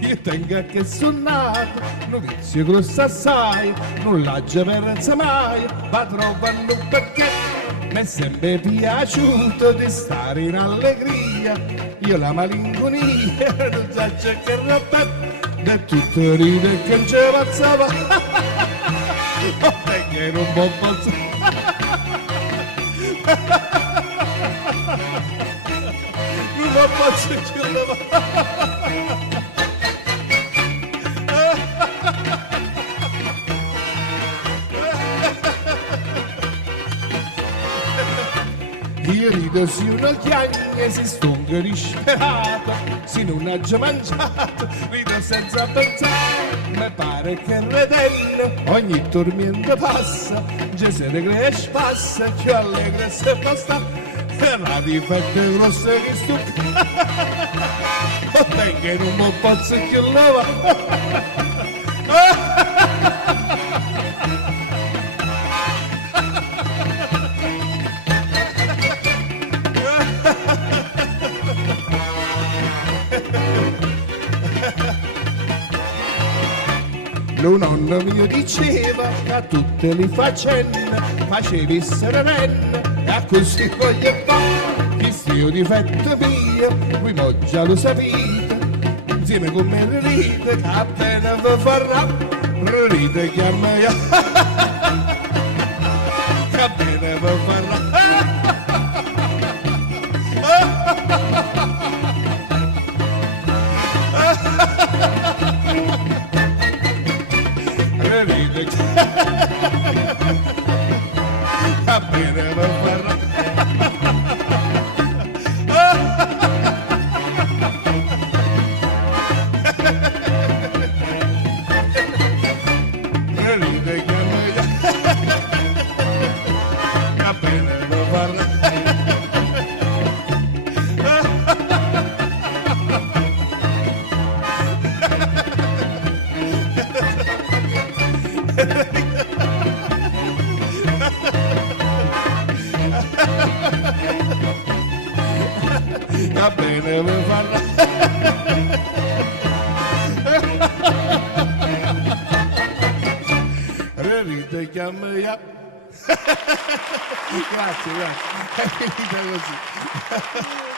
Io tengo che sono nato, novizio grosso assai, non l'ha già persa mai, ma trovano perché mi è sempre piaciuto di stare in allegria. Io la malinconia non so che rapper, da tutto ride che non ci passava. Oh, che non posso. Non posso chiudere. Io rido se una chiagna si stonga disperato, se non ha già mangiato, rido senza pensare, mi pare che redenne ogni tormento passa, già se ne cresce passa, più allegre se basta, e la difetta grossa che stupido, o che non mi posso più lavare. Lo nonno mio diceva che a tutte le faccende facevi serenenne e a così voglio fare questo io difetto mio, voi mo già lo sapete, insieme con me ride che appena vi farà, ride che a me che appena vi farà. Ride va bene, va farà. Ride che va bene, va farà. Va bene, mi farà. Ride chiama. Grazie, grazie. È finita così.